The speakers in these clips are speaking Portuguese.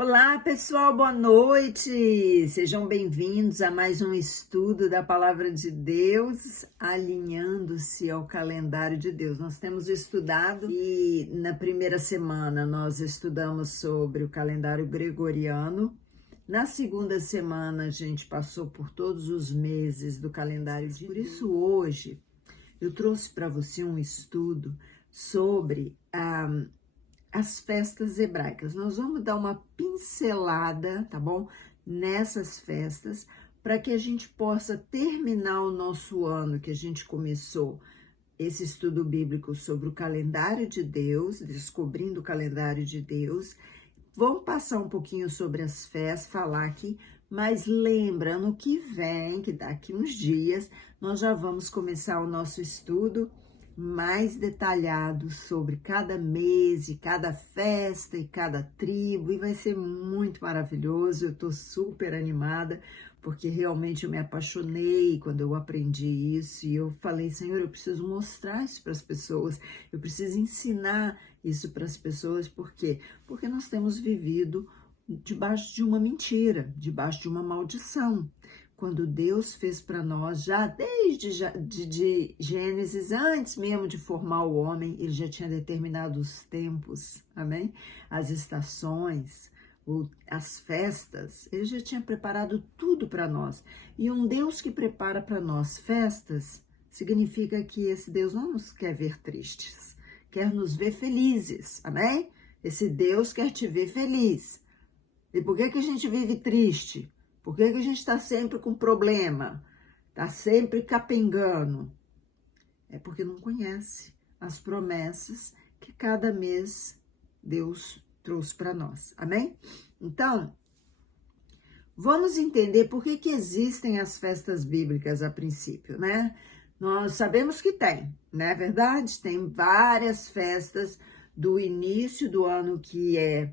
Olá, pessoal, boa noite! Sejam bem-vindos a mais um estudo da Palavra de Deus, alinhando-se ao calendário de Deus. Nós temos estudado e na primeira semana nós estudamos sobre o calendário gregoriano. Na segunda semana a gente passou por todos os meses do calendário de Deus. Por isso hoje eu trouxe para você um estudo sobre as festas hebraicas. Nós vamos dar uma pincelada, tá bom? Nessas festas, para que a gente possa terminar o nosso ano que a gente começou esse estudo bíblico sobre o calendário de Deus, descobrindo o calendário de Deus. Vamos passar um pouquinho sobre as festas, falar aqui, mas lembra, ano que vem, que daqui uns dias, nós já vamos começar o nosso estudo mais detalhado sobre cada mês, e cada festa e cada tribo, e vai ser muito maravilhoso. Eu tô super animada, porque realmente eu me apaixonei quando eu aprendi isso, e eu falei, Senhor, eu preciso mostrar isso para as pessoas, eu preciso ensinar isso para as pessoas. Por quê? Porque nós temos vivido debaixo de uma mentira, debaixo de uma maldição. Quando Deus fez para nós, já desde de Gênesis, antes mesmo de formar o homem, ele já tinha determinado os tempos, amém? As estações, as festas, ele já tinha preparado tudo para nós. E um Deus que prepara para nós festas, significa que esse Deus não nos quer ver tristes, quer nos ver felizes, amém? Esse Deus quer te ver feliz. E por que a gente vive triste? Por que a gente está sempre com problema? Está sempre capengando? É porque não conhece as promessas que cada mês Deus trouxe para nós. Amém? Então, vamos entender por que existem as festas bíblicas a princípio, né? Nós sabemos que tem, não é verdade? Tem várias festas do início do ano, que é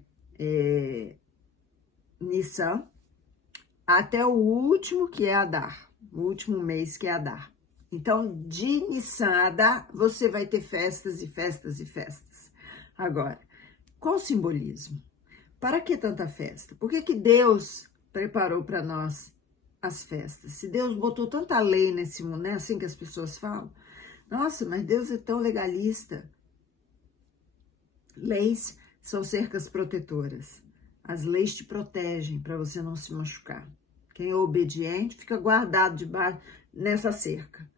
Nissan, até o último, que é Adar, o último mês, que é Adar. Então, de Nissan a Adar, você vai ter festas e festas e festas. Agora, qual o simbolismo? Para que tanta festa? Por que Deus preparou para nós as festas? Se Deus botou tanta lei nesse mundo, não é assim que as pessoas falam? Nossa, mas Deus é tão legalista. Leis são cercas protetoras. As leis te protegem para você não se machucar. Quem é obediente fica guardado debaixo nessa cerca.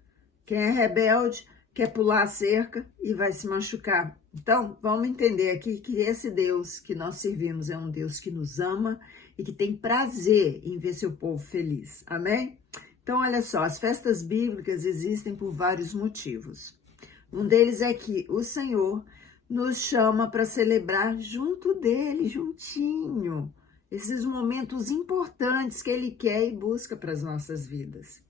Quem é rebelde quer pular a cerca e vai se machucar. Então, vamos entender aqui que esse Deus que nós servimos é um Deus que nos ama e que tem prazer em ver seu povo feliz. Amém? Então, olha só, as festas bíblicas existem por vários motivos. Um deles é que o Senhor nos chama para celebrar junto dele, juntinho, esses momentos importantes que ele quer e busca para as nossas vidas.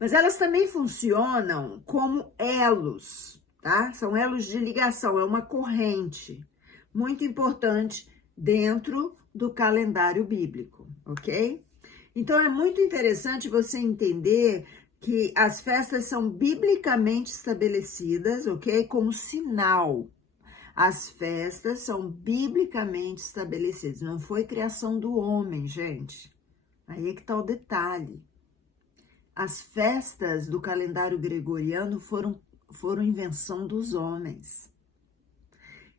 Mas elas também funcionam como elos, tá? São elos de ligação, é uma corrente muito importante dentro do calendário bíblico, ok? Então é muito interessante você entender que as festas são biblicamente estabelecidas, ok? Como sinal. As festas são biblicamente estabelecidas. Não foi criação do homem, gente. Aí é que tá o detalhe. As festas do calendário gregoriano foram invenção dos homens.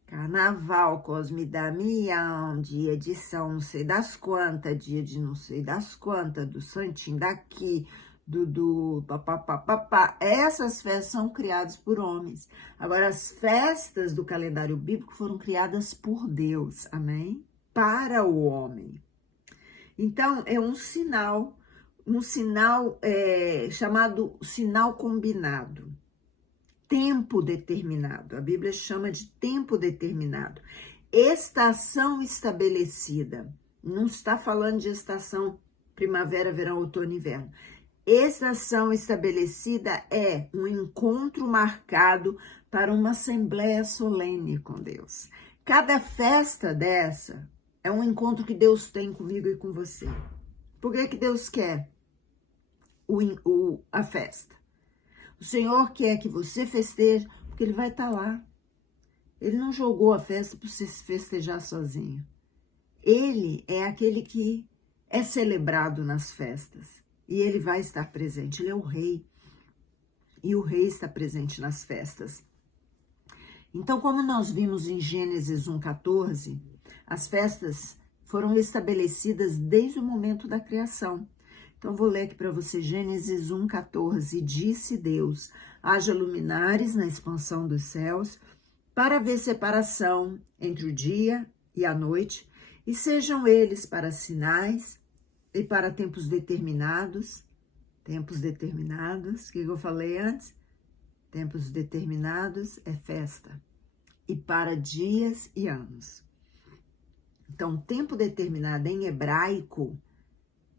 Carnaval, Cosme e Damião, dia de São não sei das quantas, dia de não sei das quantas, do Santinho daqui, do papapá. Essas festas são criadas por homens. Agora, as festas do calendário bíblico foram criadas por Deus, amém? Para o homem. Então, é um sinal chamado sinal combinado. Tempo determinado, a Bíblia chama de tempo determinado. Estação estabelecida, não está falando de estação primavera, verão, outono, inverno. Estação estabelecida é um encontro marcado para uma assembleia solene com Deus. Cada festa dessa é um encontro que Deus tem comigo e com você. Por que Deus quer a festa? O Senhor quer que você festeje, porque Ele vai estar lá. Ele não jogou a festa para você festejar sozinho. Ele é aquele que é celebrado nas festas e ele vai estar presente. Ele é o rei e o rei está presente nas festas. Então, como nós vimos em Gênesis 1:14, as festas foram estabelecidas desde o momento da criação. Então, vou ler aqui para você Gênesis 1:14. Disse Deus: haja luminares na expansão dos céus, para haver separação entre o dia e a noite, e sejam eles para sinais e para tempos determinados. Tempos determinados, o que eu falei antes? Tempos determinados é festa, e para dias e anos. Então, tempo determinado em hebraico,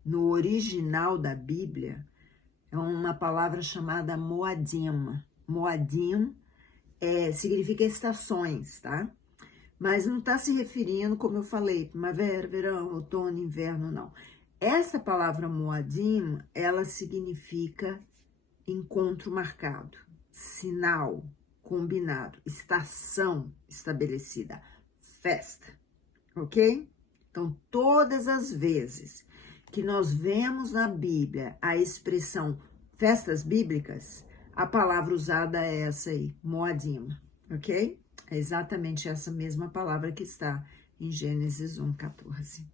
no original da Bíblia, é uma palavra chamada moadim. Moadim significa estações, tá? Mas não está se referindo, como eu falei, primavera, verão, outono, inverno, não. Essa palavra moadim, ela significa encontro marcado, sinal combinado, estação estabelecida, festa, ok? Então, todas as vezes que nós vemos na Bíblia a expressão festas bíblicas, a palavra usada é essa aí, moadim, ok? É exatamente essa mesma palavra que está em Gênesis 1:14.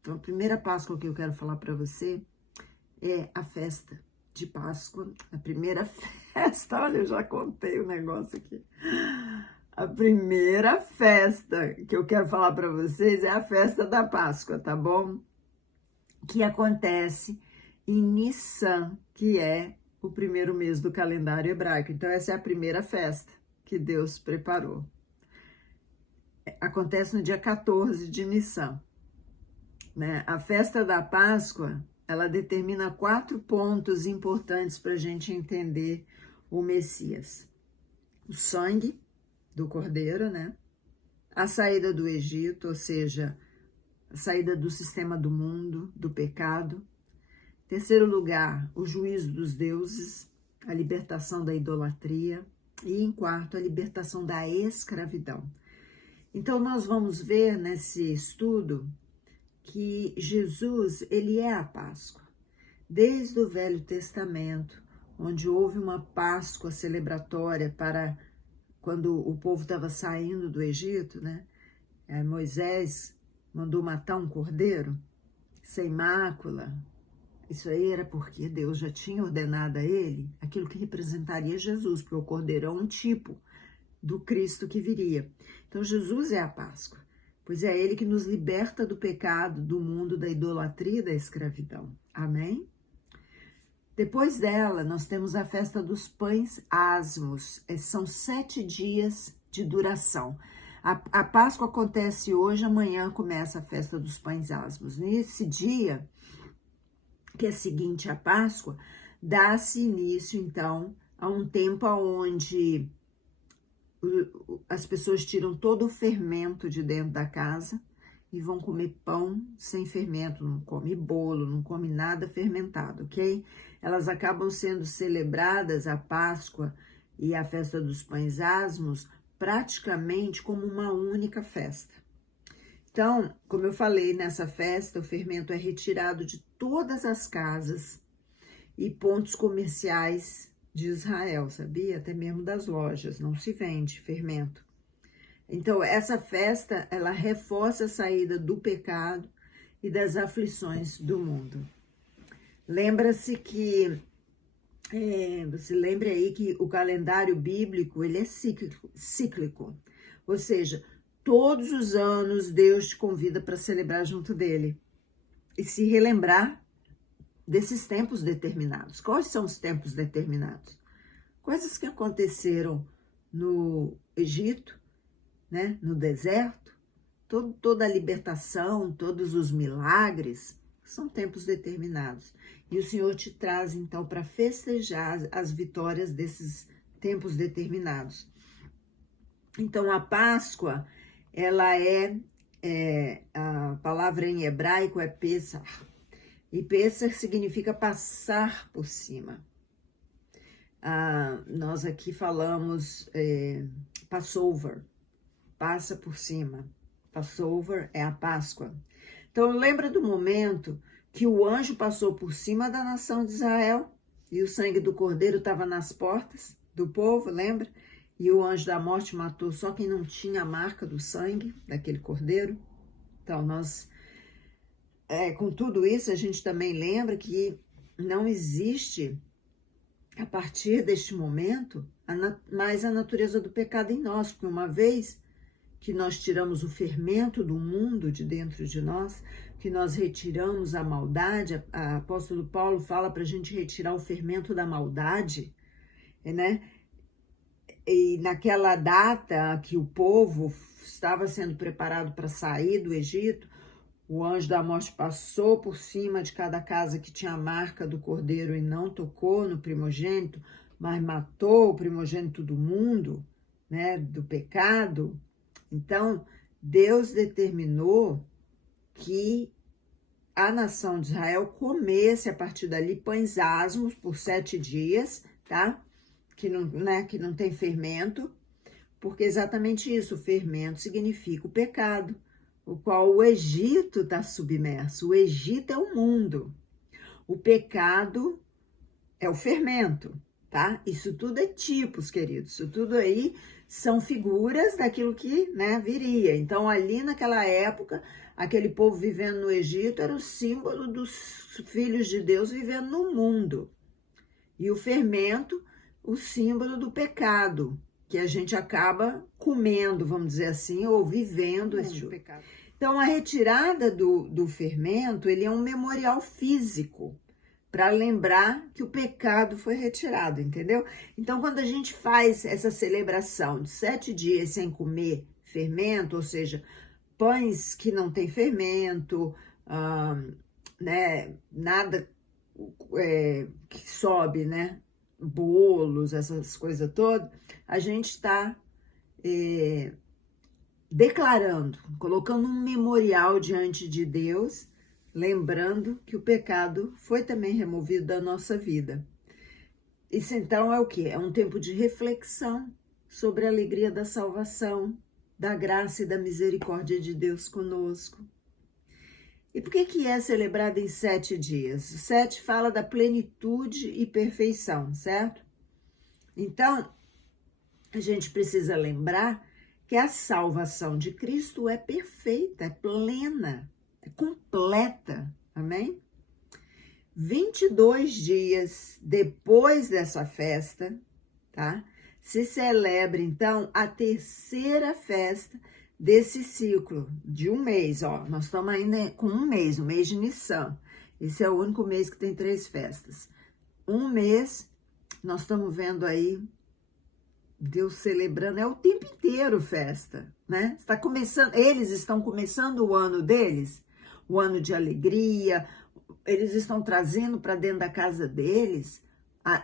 Então, a primeira Páscoa que eu quero falar para você é a festa de Páscoa. A primeira festa, olha, eu já contei o negócio aqui. A primeira festa que eu quero falar para vocês é a festa da Páscoa, tá bom? Que acontece em Nissan, que é o primeiro mês do calendário hebraico. Então, essa é a primeira festa que Deus preparou. Acontece no dia 14 de Nissan. Né? A festa da Páscoa, ela determina 4 pontos importantes para a gente entender o Messias. O sangue do Cordeiro, né? A saída do Egito, ou seja, a saída do sistema do mundo, do pecado. Terceiro lugar, o juízo dos deuses, a libertação da idolatria. E em quarto, a libertação da escravidão. Então, nós vamos ver nesse estudo que Jesus, ele é a Páscoa. Desde o Velho Testamento, onde houve uma Páscoa celebratória para quando o povo estava saindo do Egito, né? Moisés mandou matar um cordeiro sem mácula. Isso aí era porque Deus já tinha ordenado a ele aquilo que representaria Jesus, porque o cordeiro é um tipo do Cristo que viria. Então, Jesus é a Páscoa, pois é ele que nos liberta do pecado, do mundo, da idolatria e da escravidão. Amém? Depois dela, nós temos a festa dos pães asmos. São 7 dias de duração. A Páscoa acontece hoje, amanhã começa a festa dos pães asmos. Nesse dia, que é seguinte à Páscoa, dá-se início, então, a um tempo onde as pessoas tiram todo o fermento de dentro da casa e vão comer pão sem fermento, não come bolo, não come nada fermentado, ok? Elas acabam sendo celebradas, a Páscoa e a festa dos pães asmos, praticamente como uma única festa. Então, como eu falei, nessa festa, o fermento é retirado de todas as casas e pontos comerciais de Israel, sabia? Até mesmo das lojas, não se vende fermento. Então, essa festa, ela reforça a saída do pecado e das aflições do mundo. Lembra-se que, você lembre aí que o calendário bíblico, ele é cíclico. Ou seja, todos os anos Deus te convida para celebrar junto dele e se relembrar desses tempos determinados. Quais são os tempos determinados? Coisas que aconteceram no Egito, né, no deserto, toda a libertação, todos os milagres, são tempos determinados. E o Senhor te traz, então, para festejar as vitórias desses tempos determinados. Então, a Páscoa, ela a palavra em hebraico é Pesach. E Pesach significa passar por cima. Nós aqui falamos Passover, passa por cima, Passover é a Páscoa. Então lembra do momento que o anjo passou por cima da nação de Israel e o sangue do cordeiro estava nas portas do povo, lembra? E o anjo da morte matou só quem não tinha a marca do sangue daquele cordeiro. Então com tudo isso, a gente também lembra que não existe, a partir deste momento, mais a natureza do pecado em nós, porque uma vez que nós tiramos o fermento do mundo de dentro de nós, que nós retiramos a maldade, a apóstolo Paulo fala para a gente retirar o fermento da maldade, né? E naquela data que o povo estava sendo preparado para sair do Egito, o anjo da morte passou por cima de cada casa que tinha a marca do cordeiro e não tocou no primogênito, mas matou o primogênito do mundo, né, do pecado. Então, Deus determinou que a nação de Israel comesse a partir dali pães asmos por 7 dias, tá? Que não tem fermento, porque exatamente isso, o fermento significa o pecado, o qual o Egito está submerso. O Egito é o mundo. O pecado é o fermento, tá? Isso tudo é tipos, queridos. Isso tudo aí são figuras daquilo que, né, viria. Então, ali naquela época, aquele povo vivendo no Egito era o símbolo dos filhos de Deus vivendo no mundo. E o fermento, o símbolo do pecado, que a gente acaba comendo, vamos dizer assim, ou vivendo este pecado. Então, a retirada do fermento, ele é um memorial físico, para lembrar que o pecado foi retirado, entendeu? Então, quando a gente faz essa celebração de 7 dias sem comer fermento, ou seja, pães que não tem fermento, né, nada que sobe, né, bolos, essas coisas todas, a gente está declarando, colocando um memorial diante de Deus, lembrando que o pecado foi também removido da nossa vida. Isso então é o quê? É um tempo de reflexão sobre a alegria da salvação, da graça e da misericórdia de Deus conosco. E por que é celebrado em 7 dias? O 7 fala da plenitude e perfeição, certo? Então, a gente precisa lembrar que a salvação de Cristo é perfeita, é plena, é completa, amém? 22 dias depois dessa festa, tá? Se celebra, então, a terceira festa desse ciclo de um mês, ó. Nós estamos ainda com um mês, o mês de Nissan. Esse é o único mês que tem 3 festas. Um mês, nós estamos vendo aí Deus celebrando, é o tempo inteiro festa, né? Está começando, eles estão começando o ano deles, o ano de alegria, eles estão trazendo para dentro da casa deles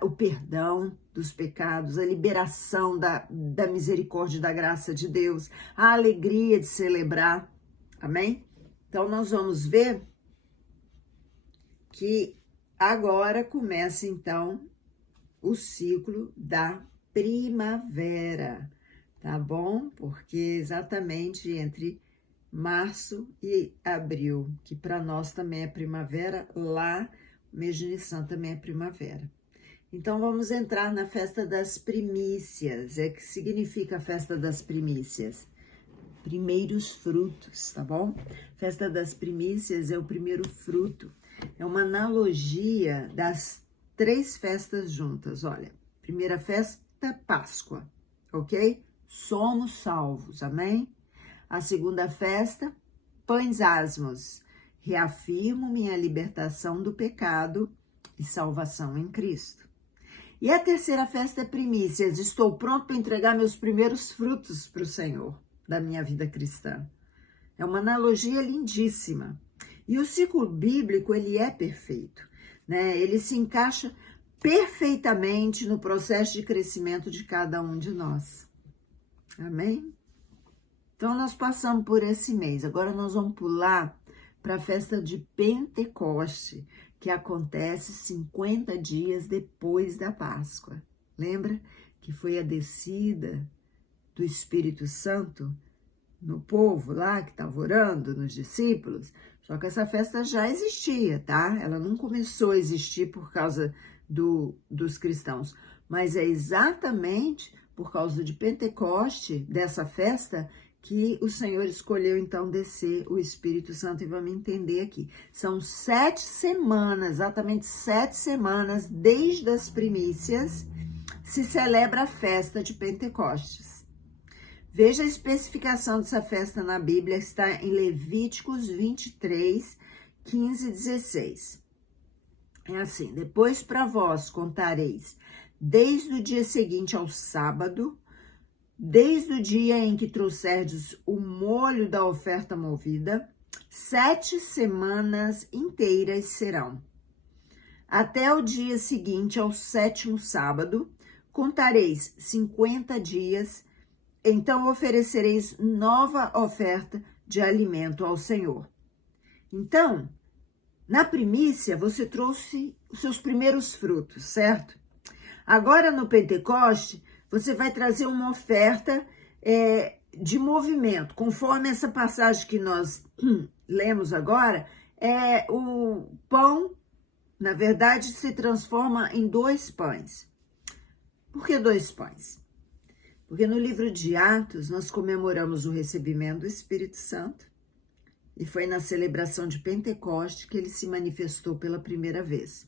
o perdão dos pecados, a liberação da misericórdia e da graça de Deus, a alegria de celebrar, amém? Então, nós vamos ver que agora começa, então, o ciclo da primavera, tá bom? Porque exatamente entre março e abril, que para nós também é primavera, lá, mês de Nissan também é primavera. Então, vamos entrar na festa das primícias. Que significa a festa das primícias? Primeiros frutos, tá bom? Festa das primícias é o primeiro fruto. É uma analogia das 3 festas juntas, olha. Primeira festa, Páscoa, ok? Somos salvos, amém? A segunda festa, pães asmos. Reafirmo minha libertação do pecado e salvação em Cristo. E a terceira festa é primícias. Estou pronto para entregar meus primeiros frutos para o Senhor da minha vida cristã. É uma analogia lindíssima. E o ciclo bíblico, ele é perfeito, né? Ele se encaixa perfeitamente no processo de crescimento de cada um de nós. Amém? Então, nós passamos por esse mês. Agora nós vamos pular para a festa de Pentecoste, que acontece 50 dias depois da Páscoa. Lembra que foi a descida do Espírito Santo no povo lá que estava orando, nos discípulos. Só que essa festa já existia, tá? Ela não começou a existir por causa dos cristãos, mas é exatamente por causa de Pentecoste, dessa festa, que o Senhor escolheu então descer o Espírito Santo, e vamos entender aqui. São 7 semanas, exatamente 7 semanas, desde as primícias, se celebra a festa de Pentecostes. Veja a especificação dessa festa na Bíblia, está em Levíticos 23, 15 e 16. É assim: depois para vós contareis, desde o dia seguinte ao sábado, desde o dia em que trouxerdes o molho da oferta movida, 7 semanas inteiras serão. Até o dia seguinte ao 7º sábado, contareis 50 dias, então oferecereis nova oferta de alimento ao Senhor. Então, na primícia, você trouxe os seus primeiros frutos, certo? Agora, no Pentecoste, você vai trazer uma oferta de movimento. Conforme essa passagem que nós lemos agora, o pão, na verdade, se transforma em 2 pães. Por que 2 pães? Porque no livro de Atos, nós comemoramos o recebimento do Espírito Santo, e foi na celebração de Pentecoste que ele se manifestou pela primeira vez.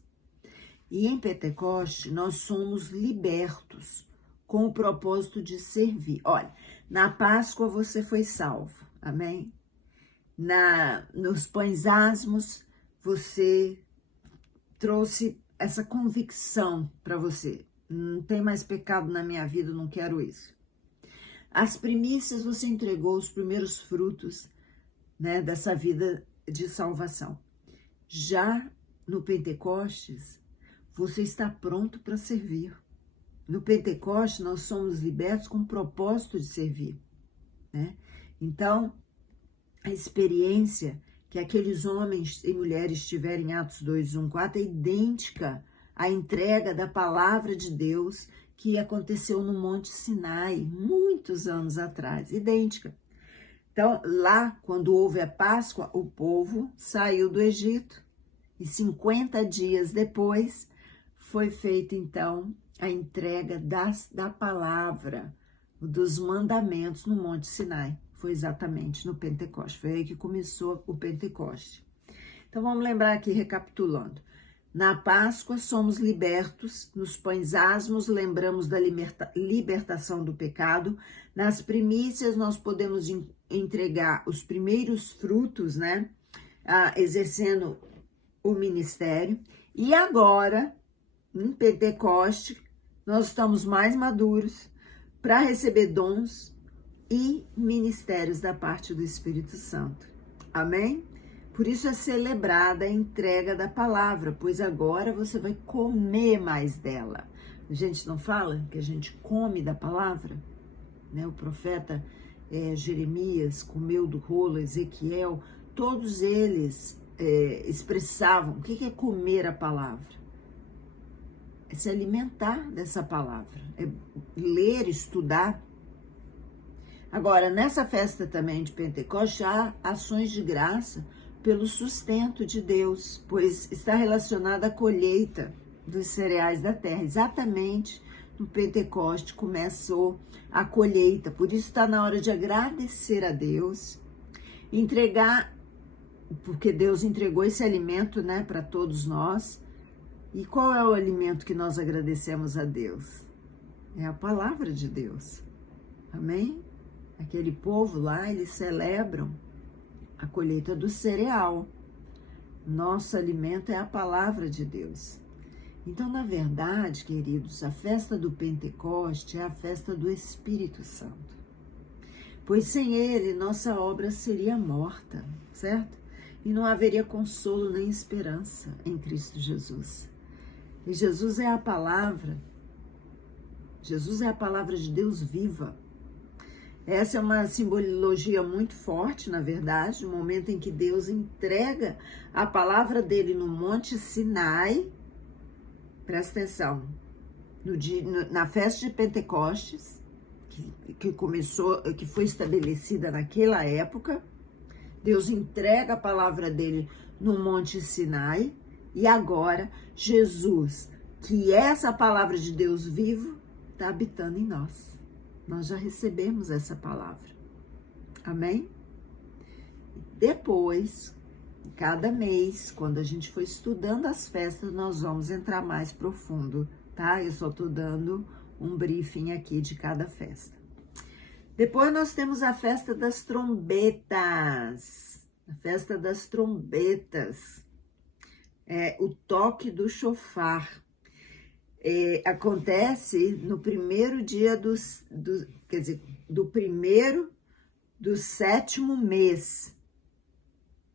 E em Pentecoste, nós somos libertos com o propósito de servir. Olha, na Páscoa você foi salvo, amém? Nos pães asmos, você trouxe essa convicção para você. Não tem mais pecado na minha vida, não quero isso. As primícias, você entregou os primeiros frutos, né, dessa vida de salvação. Já no Pentecostes, você está pronto para servir. No Pentecoste, nós somos libertos com o propósito de servir, né? Então, a experiência que aqueles homens e mulheres tiveram em Atos 2, 1, 4 é idêntica à entrega da palavra de Deus que aconteceu no Monte Sinai, muitos anos atrás, idêntica. Então, lá, quando houve a Páscoa, o povo saiu do Egito, e 50 dias depois foi feita, então, a entrega da palavra, dos mandamentos no Monte Sinai. Foi exatamente no Pentecoste, foi aí que começou o Pentecoste. Então, vamos lembrar aqui, recapitulando. Na Páscoa, somos libertos, nos pães asmos, lembramos da libertação do pecado. Nas primícias, nós podemos entregar os primeiros frutos, né? Exercendo o ministério. E agora, em Pentecoste, nós estamos mais maduros para receber dons e ministérios da parte do Espírito Santo. Amém? Por isso é celebrada a entrega da palavra, pois agora você vai comer mais dela. A gente não fala que a gente come da palavra? Né? O profeta Jeremias comeu do rolo, Ezequiel, todos eles expressavam o que é comer a palavra. É se alimentar dessa palavra, é ler, estudar. Agora, nessa festa também de Pentecoste, há ações de graça pelo sustento de Deus, pois está relacionada à colheita dos cereais da terra. Exatamente no Pentecoste começou a colheita, por isso está na hora de agradecer a Deus, entregar, porque Deus entregou esse alimento, né, para todos nós. E qual é o alimento que nós agradecemos a Deus? É a palavra de Deus, amém? Aquele povo lá, eles celebram a colheita do cereal. Nosso alimento é a palavra de Deus. Então, na verdade, queridos, a festa do Pentecoste é a festa do Espírito Santo. Pois sem ele, nossa obra seria morta, certo? E não haveria consolo nem esperança em Cristo Jesus. E Jesus é a palavra. Jesus é a palavra de Deus viva. Essa é uma simbologia muito forte, na verdade, no momento em que Deus entrega a palavra dele no Monte Sinai. Presta atenção, na festa de Pentecostes, que foi estabelecida naquela época. Deus entrega a palavra dele no Monte Sinai, e agora Jesus, que é essa palavra de Deus vivo, está habitando em nós. Nós já recebemos essa palavra. Amém? Depois, cada mês, quando a gente for estudando as festas, nós vamos entrar mais profundo, tá? Eu só tô dando um briefing aqui de cada festa. Depois nós temos a festa das trombetas. A festa das trombetas. É o toque do chofar. Acontece no primeiro dia do primeiro do 7º mês.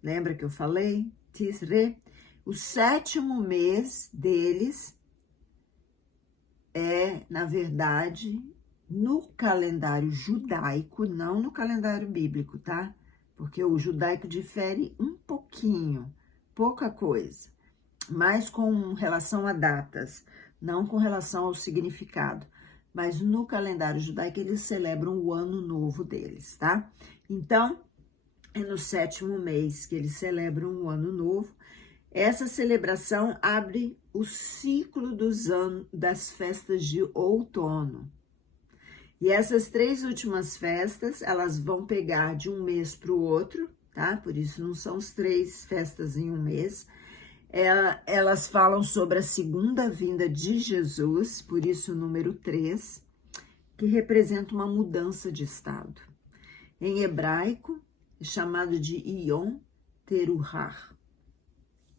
Lembra que eu falei? Tisre. O 7º mês deles é, na verdade, no calendário judaico, não no calendário bíblico, tá? Porque o judaico difere um pouquinho, pouca coisa, mas com relação a datas, não com relação ao significado. Mas no calendário judaico eles celebram o ano novo deles, tá? Então, é no 7º mês que eles celebram o ano novo. Essa celebração abre o ciclo das festas de outono. E essas 3 últimas festas, elas vão pegar de um mês para o outro, tá? Por isso não são as 3 festas em um mês. Elas falam sobre a segunda vinda de Jesus, por isso o número 3, que representa uma mudança de estado. Em hebraico, é chamado de Yom Teruah,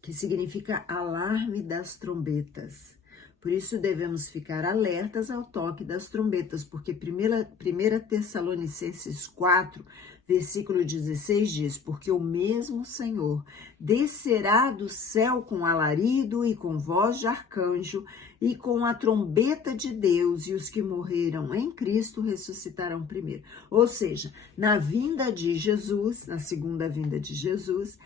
que significa alarme das trombetas. Por isso devemos ficar alertas ao toque das trombetas, porque 1 Tessalonicenses 4, versículo 16 diz: porque o mesmo Senhor descerá do céu com alarido e com voz de arcanjo e com a trombeta de Deus, e os que morreram em Cristo ressuscitarão primeiro. Ou seja, na vinda de Jesus, na segunda vinda de Jesus,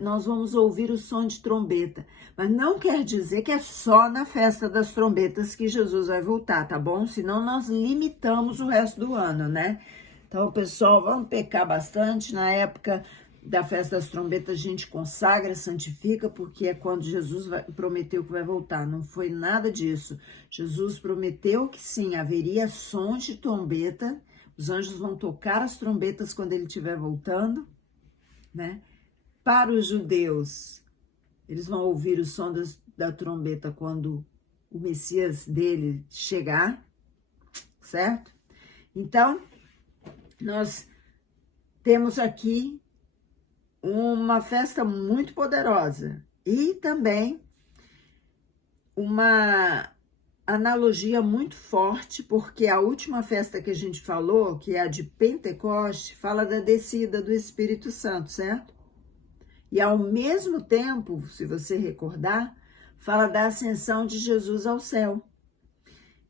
nós vamos ouvir o som de trombeta, mas não quer dizer que é só na festa das trombetas que Jesus vai voltar, tá bom? Senão nós limitamos o resto do ano, né? Então, pessoal, vamos pecar bastante. Na época da festa das trombetas, a gente consagra, santifica, porque é quando Jesus prometeu que vai voltar. Não foi nada disso. Jesus prometeu que sim, haveria som de trombeta. Os anjos vão tocar as trombetas quando ele estiver voltando, né? Para os judeus, eles vão ouvir o som da trombeta quando o Messias dele chegar, certo? Então, nós temos aqui uma festa muito poderosa e também uma analogia muito forte, porque a última festa que a gente falou, que é a de Pentecoste, fala da descida do Espírito Santo, certo? E ao mesmo tempo, se você recordar, fala da ascensão de Jesus ao céu.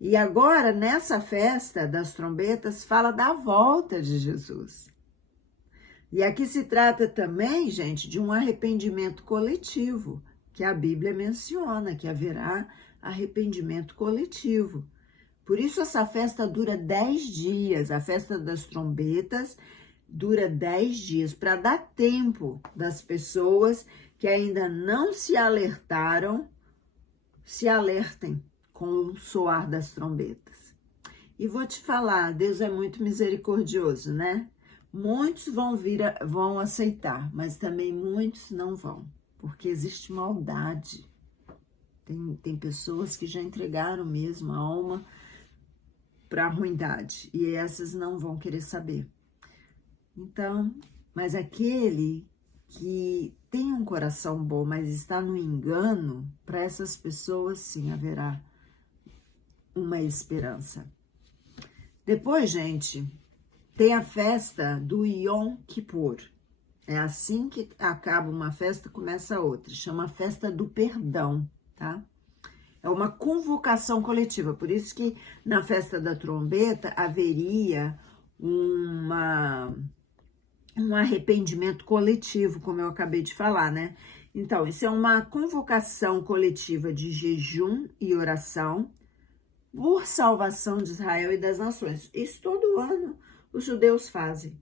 E agora, nessa festa das trombetas, fala da volta de Jesus. E aqui se trata também, gente, de um arrependimento coletivo, que a Bíblia menciona, que haverá arrependimento coletivo. Por isso essa festa dura 10 dias, a festa das trombetas dura 10 dias, para dar tempo das pessoas que ainda não se alertaram, se alertem com o soar das trombetas. E vou te falar, Deus é muito misericordioso, né? Muitos vão aceitar, mas também muitos não vão, porque existe maldade. Tem pessoas que já entregaram mesmo a alma para a ruindade, e essas não vão querer saber. Então, mas aquele que tem um coração bom, mas está no engano, para essas pessoas sim haverá uma esperança. Depois, gente, tem a festa do Yom Kippur. É assim que acaba uma festa, começa outra. Chama Festa do Perdão, tá? É uma convocação coletiva. Por isso que na festa da trombeta haveria um arrependimento coletivo, como eu acabei de falar, né? Então, isso é uma convocação coletiva de jejum e oração, por salvação de Israel e das nações. Isso todo ano os judeus fazem.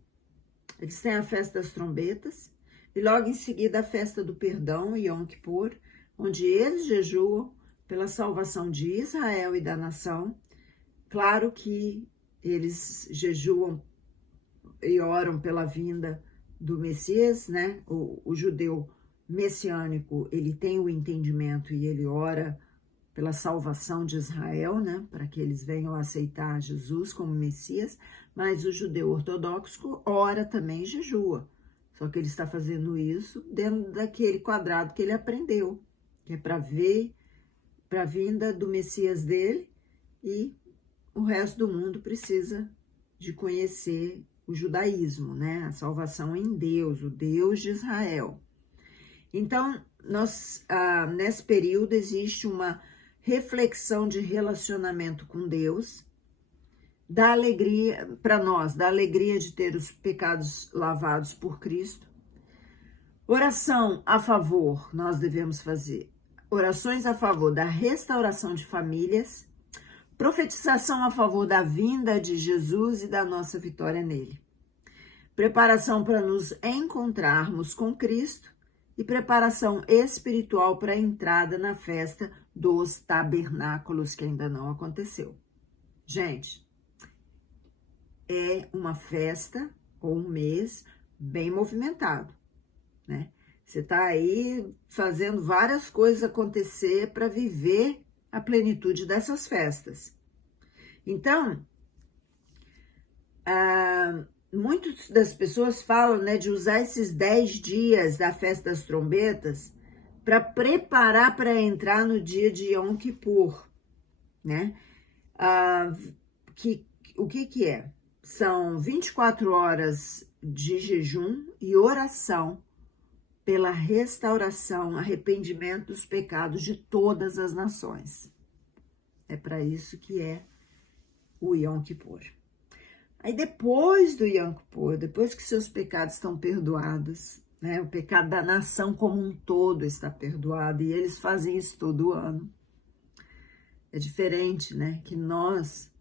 Eles têm a festa das trombetas e logo em seguida a festa do perdão, Yom Kippur, onde eles jejuam pela salvação de Israel e da nação. Claro que eles jejuam e oram pela vinda do Messias, né? O judeu messiânico, ele tem o entendimento e ele ora pela salvação de Israel, né? Para que eles venham a aceitar Jesus como Messias, mas o judeu ortodoxo ora também e jejua. Só que ele está fazendo isso dentro daquele quadrado que ele aprendeu, que é para ver para a vinda do Messias dele, e o resto do mundo precisa de conhecer o judaísmo, né? A salvação em Deus, o Deus de Israel. Então, nesse período existe uma reflexão de relacionamento com Deus, da alegria para nós, da alegria de ter os pecados lavados por Cristo. Oração a favor, nós devemos fazer. Orações a favor da restauração de famílias, profetização a favor da vinda de Jesus e da nossa vitória nele. Preparação para nos encontrarmos com Cristo e preparação espiritual para a entrada na festa dos tabernáculos, que ainda não aconteceu. Gente, é uma festa ou um mês bem movimentado, né? Você está aí fazendo várias coisas acontecer para viver a plenitude dessas festas. Então, muitas das pessoas falam, né, de usar esses 10 dias da festa das trombetas para preparar para entrar no dia de Yom Kippur, né? O que é? São 24 horas de jejum e oração pela restauração, arrependimento dos pecados de todas as nações. É para isso que é o Yom Kippur. Aí depois do Yom Kippur, depois que seus pecados estão perdoados, né, o pecado da nação como um todo está perdoado, e eles fazem isso todo ano. É diferente, né, que nós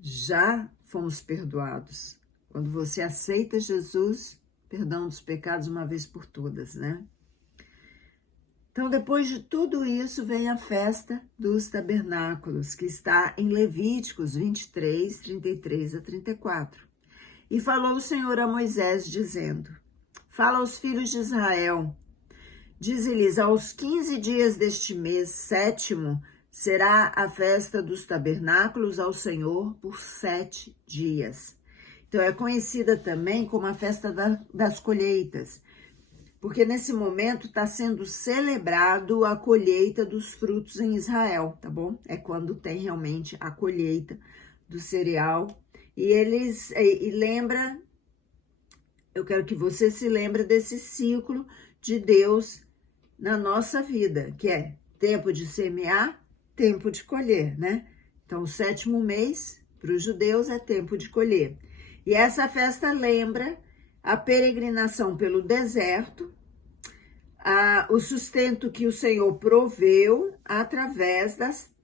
já fomos perdoados. Quando você aceita Jesus, perdão dos pecados uma vez por todas, né? Então, depois de tudo isso, vem a festa dos tabernáculos, que está em Levíticos 23, 33 a 34. E falou o Senhor a Moisés, dizendo: fala aos filhos de Israel, dize-lhes, aos 15 dias deste mês, 7º, será a festa dos tabernáculos ao Senhor por 7 dias. Então, é conhecida também como a festa das colheitas, porque nesse momento está sendo celebrado a colheita dos frutos em Israel, tá bom? É quando tem realmente a colheita do cereal. E lembra, eu quero que você se lembre desse ciclo de Deus na nossa vida, que é tempo de semear, tempo de colher, né? Então, o 7º mês, para os judeus, é tempo de colher. E essa festa lembra a peregrinação pelo deserto, o sustento que o Senhor proveu através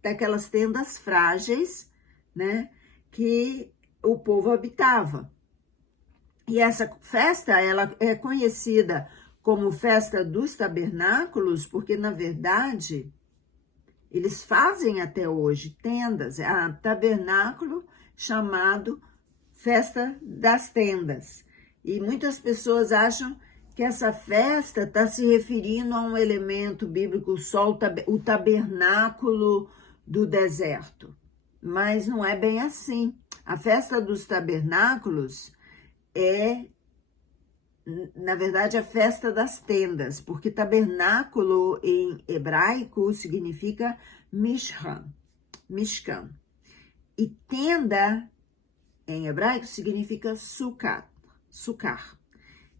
daquelas tendas frágeis, né, que o povo habitava. E essa festa, ela é conhecida como festa dos tabernáculos, porque, na verdade, eles fazem até hoje tendas, tabernáculo chamado festa das tendas. E muitas pessoas acham que essa festa está se referindo a um elemento bíblico só, o tabernáculo do deserto. Mas não é bem assim. A festa dos tabernáculos é, na verdade, a festa das tendas, porque tabernáculo em hebraico significa Mishkan. E tenda em hebraico significa Sukkot.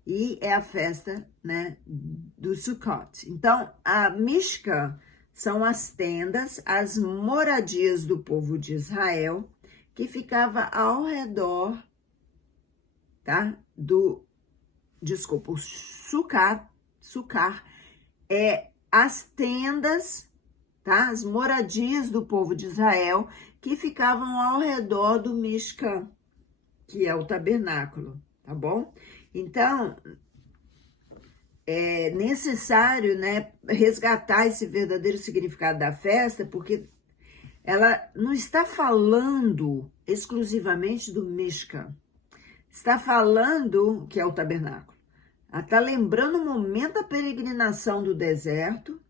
E é a festa, né, do Sukkot. Então, a Mishkan são as tendas, as moradias do povo de Israel, que ficava ao redor, tá, o Sukkar é as tendas, tá? As moradias do povo de Israel que ficavam ao redor do Mishkan, que é o tabernáculo, tá bom? Então, é necessário, né, resgatar esse verdadeiro significado da festa, porque ela não está falando exclusivamente do Mishkan, está falando que é o tabernáculo. Ela está lembrando o momento da peregrinação do deserto,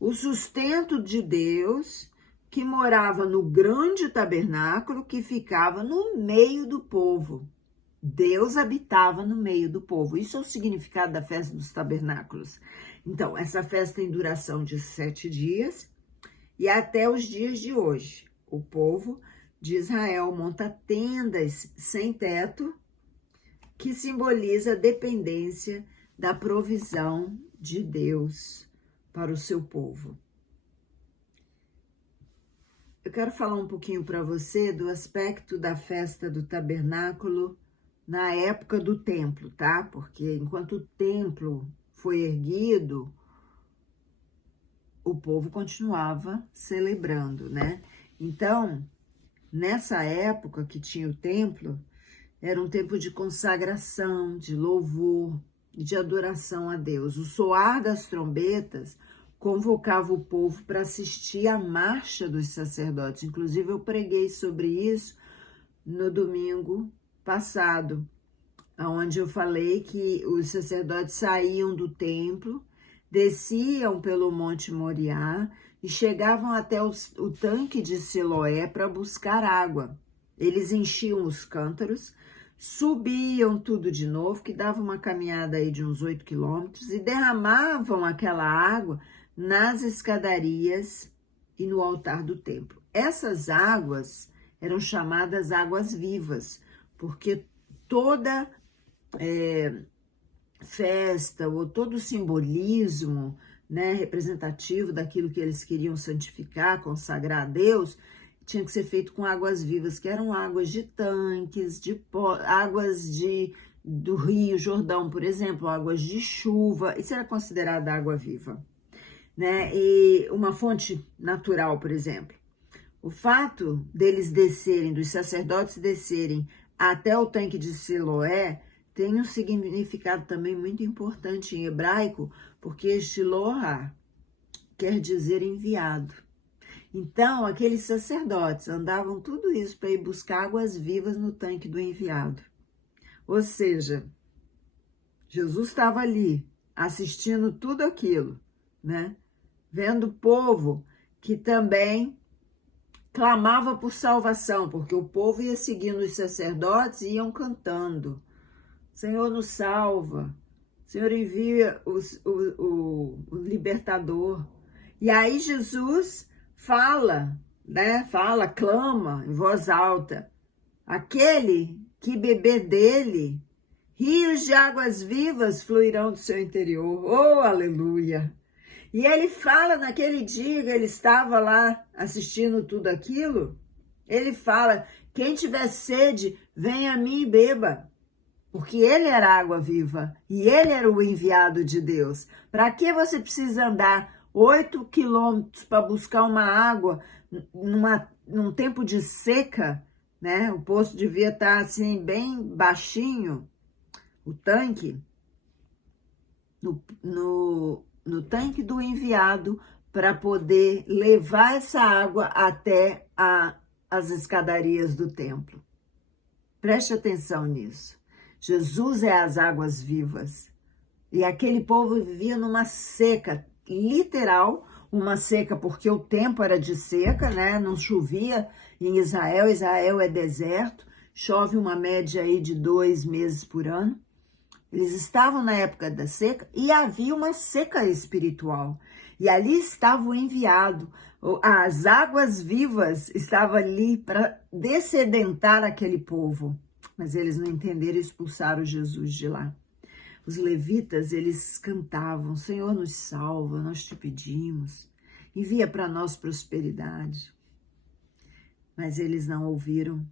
o sustento de Deus que morava no grande tabernáculo que ficava no meio do povo. Deus habitava no meio do povo. Isso é o significado da festa dos tabernáculos. Então, essa festa tem duração de 7 dias e até os dias de hoje. O povo de Israel monta tendas sem teto, que simboliza a dependência da provisão de Deus para o seu povo. Eu quero falar um pouquinho para você do aspecto da festa do tabernáculo na época do templo, tá? Porque enquanto o templo foi erguido, o povo continuava celebrando, né? Então, nessa época que tinha o templo, era um tempo de consagração, de louvor, de adoração a Deus. O soar das trombetas convocava o povo para assistir à marcha dos sacerdotes. Inclusive, eu preguei sobre isso no domingo passado, onde eu falei que os sacerdotes saíam do templo, desciam pelo Monte Moriá e chegavam até o tanque de Siloé para buscar água. Eles enchiam os cântaros, subiam tudo de novo, que dava uma caminhada aí de uns 8 quilômetros, e derramavam aquela água nas escadarias e no altar do templo. Essas águas eram chamadas águas vivas, porque toda festa ou todo simbolismo, né, representativo daquilo que eles queriam santificar, consagrar a Deus, tinha que ser feito com águas vivas, que eram águas de tanques, águas do Rio Jordão, por exemplo, águas de chuva. Isso era considerada água viva, né? E uma fonte natural, por exemplo. O fato deles descerem, dos sacerdotes descerem até o tanque de Siloé, tem um significado também muito importante em hebraico, porque Shiloah quer dizer enviado. Então, aqueles sacerdotes andavam tudo isso para ir buscar águas vivas no tanque do enviado. Ou seja, Jesus estava ali, assistindo tudo aquilo, né? Vendo o povo que também clamava por salvação, porque o povo ia seguindo os sacerdotes e iam cantando. Senhor nos salva, Senhor envia o libertador. E aí Jesus fala, né? Clama em voz alta. Aquele que beber dele, rios de águas vivas fluirão do seu interior. Oh, aleluia! E ele fala naquele dia que ele estava lá assistindo tudo aquilo, ele fala, quem tiver sede, venha a mim e beba. Porque ele era água viva e ele era o enviado de Deus. Para que você precisa andar 8 quilômetros para buscar uma água num tempo de seca, né? O poço devia estar assim bem baixinho, o tanque, no tanque do enviado, para poder levar essa água até as escadarias do templo. Preste atenção nisso. Jesus é as águas vivas. E aquele povo vivia numa seca literal, uma seca porque o tempo era de seca, né? Não chovia em Israel. Israel é deserto, chove uma média aí de 2 meses por ano. Eles estavam na época da seca e havia uma seca espiritual. E ali estava o enviado. As águas vivas estavam ali para dessedentar aquele povo. Mas eles não entenderam e expulsaram Jesus de lá. Os levitas, eles cantavam, Senhor nos salva, nós te pedimos, envia para nós prosperidade. Mas eles não ouviram.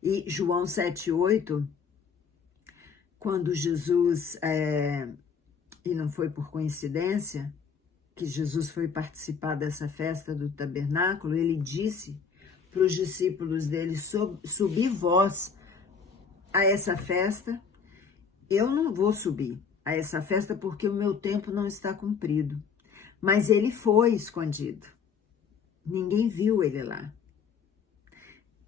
E João 7,8, quando Jesus, e não foi por coincidência, que Jesus foi participar dessa festa do tabernáculo, ele disse para os discípulos dele: subir vós a essa festa, eu não vou subir a essa festa porque o meu tempo não está cumprido. Mas ele foi escondido. Ninguém viu ele lá.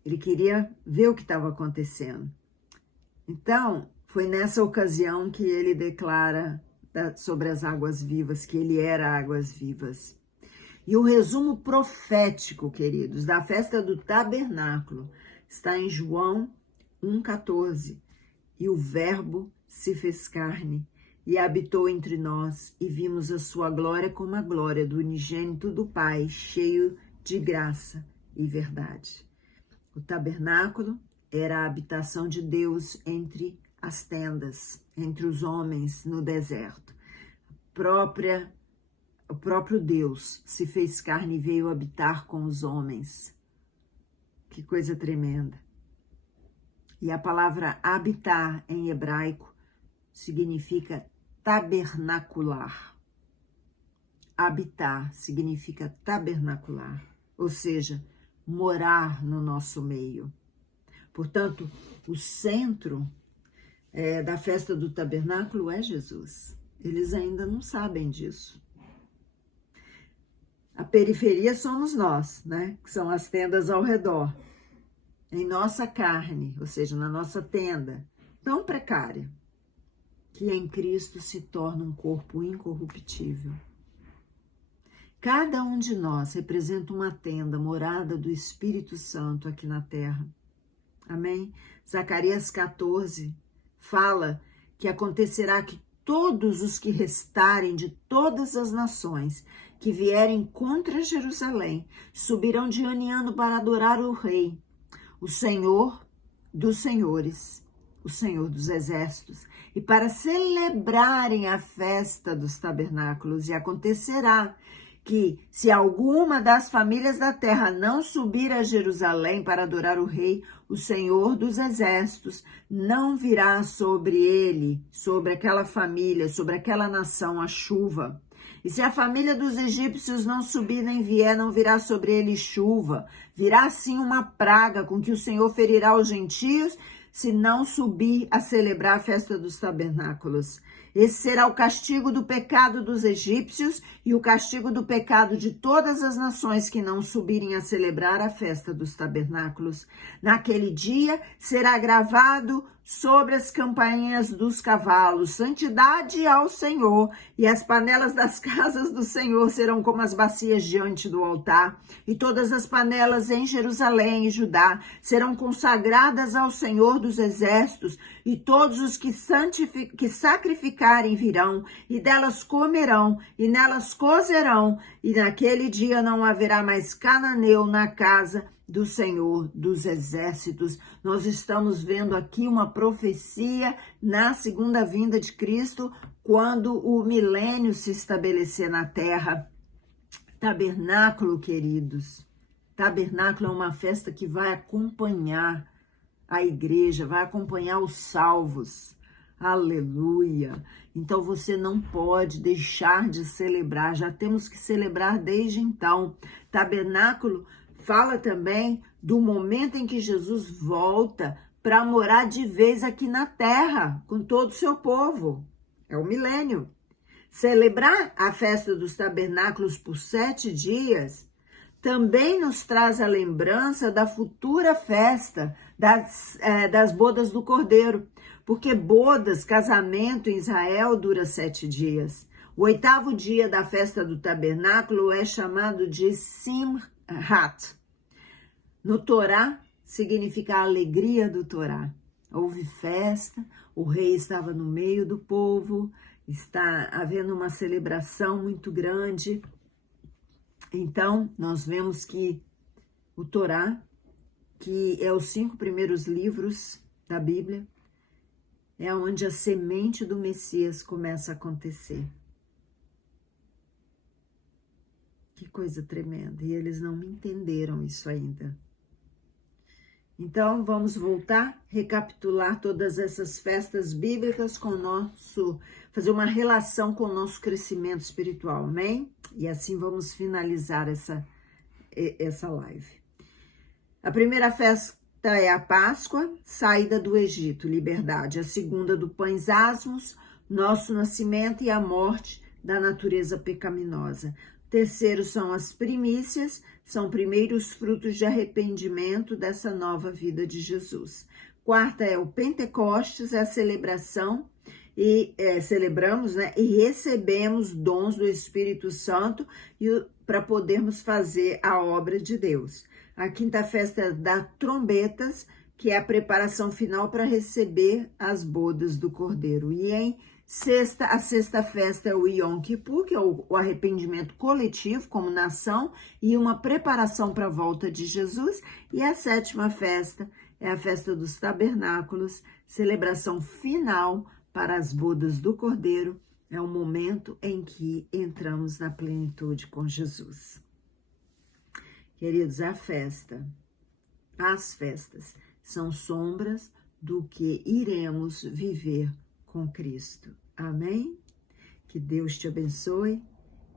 Ele queria ver o que estava acontecendo. Então, foi nessa ocasião que ele declara sobre as águas vivas, que ele era águas vivas. E o resumo profético, queridos, da festa do tabernáculo está em João 1,14. E o Verbo se fez carne e habitou entre nós, e vimos a sua glória como a glória do unigênito do Pai, cheio de graça e verdade. O tabernáculo era a habitação de Deus entre as tendas, entre os homens no deserto. O próprio Deus se fez carne e veio habitar com os homens. Que coisa tremenda. E a palavra habitar em hebraico significa tabernacular. Habitar significa tabernacular, ou seja, morar no nosso meio. Portanto, o centro da festa do tabernáculo é Jesus. Eles ainda não sabem disso. A periferia somos nós, né? Que são as tendas ao redor. Em nossa carne, ou seja, na nossa tenda, tão precária, que em Cristo se torna um corpo incorruptível. Cada um de nós representa uma tenda, morada do Espírito Santo aqui na terra. Amém? Zacarias 14 fala que acontecerá que todos os que restarem de todas as nações que vierem contra Jerusalém subirão de ano em ano para adorar o Rei, o Senhor dos Senhores, o Senhor dos Exércitos, e para celebrarem a festa dos tabernáculos. E acontecerá que, se alguma das famílias da terra não subir a Jerusalém para adorar o Rei, o Senhor dos Exércitos, não virá sobre ele, sobre aquela família, sobre aquela nação, a chuva. E se a família dos egípcios não subir nem vier, não virá sobre ele chuva. Virá sim uma praga com que o Senhor ferirá os gentios, se não subir a celebrar a festa dos tabernáculos. Esse será o castigo do pecado dos egípcios e o castigo do pecado de todas as nações que não subirem a celebrar a festa dos tabernáculos. Naquele dia será gravado sobre as campainhas dos cavalos: santidade ao Senhor, e as panelas das casas do Senhor serão como as bacias diante do altar, e todas as panelas em Jerusalém e Judá serão consagradas ao Senhor dos Exércitos, e todos os que sacrificarem virão, e delas comerão, e nelas cozerão, e naquele dia não haverá mais cananeu na casa do Senhor dos Exércitos. Nós estamos vendo aqui uma profecia na segunda vinda de Cristo, quando o milênio se estabelecer na terra. Tabernáculo, queridos. Tabernáculo é uma festa que vai acompanhar a igreja, vai acompanhar os salvos. Aleluia! Então você não pode deixar de celebrar, já temos que celebrar desde então. Tabernáculo fala também do momento em que Jesus volta para morar de vez aqui na terra, com todo o seu povo. É o milênio. Celebrar a festa dos tabernáculos por 7 dias também nos traz a lembrança da futura festa das bodas do Cordeiro, porque bodas, casamento em Israel dura 7 dias. O 8º dia da festa do tabernáculo é chamado de Simhat. No Torá, significa a alegria do Torá. Houve festa, o rei estava no meio do povo, está havendo uma celebração muito grande. Então, nós vemos que o Torá, que é os 5 primeiros livros da Bíblia, é onde a semente do Messias começa a acontecer. Que coisa tremenda. E eles não entenderam isso ainda. Então, vamos voltar, recapitular todas essas festas bíblicas fazer uma relação com o nosso crescimento espiritual, amém? E assim vamos finalizar essa live. A primeira festa é a Páscoa, saída do Egito, liberdade. A segunda do pães asmos, nosso nascimento e a morte da natureza pecaminosa. Terceiro são as primícias, são primeiros frutos de arrependimento dessa nova vida de Jesus. Quarta é o Pentecostes, é a celebração, e celebramos, né, e recebemos dons do Espírito Santo para podermos fazer a obra de Deus. A quinta festa é da trombetas, que é a preparação final para receber as bodas do Cordeiro. E a sexta festa é o Yom Kippur, que é o arrependimento coletivo como nação e uma preparação para a volta de Jesus. E a sétima festa é a festa dos tabernáculos, celebração final para as bodas do Cordeiro. É o momento em que entramos na plenitude com Jesus. Queridos, as festas são sombras do que iremos viver com Cristo. Amém? Que Deus te abençoe,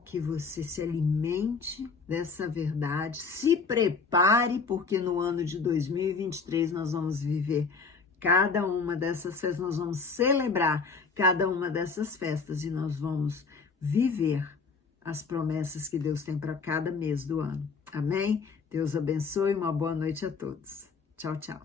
que você se alimente dessa verdade, se prepare, porque no ano de 2023 nós vamos viver cada uma dessas festas, nós vamos celebrar cada uma dessas festas e nós vamos viver as promessas que Deus tem para cada mês do ano. Amém? Deus abençoe, uma boa noite a todos. Tchau, tchau.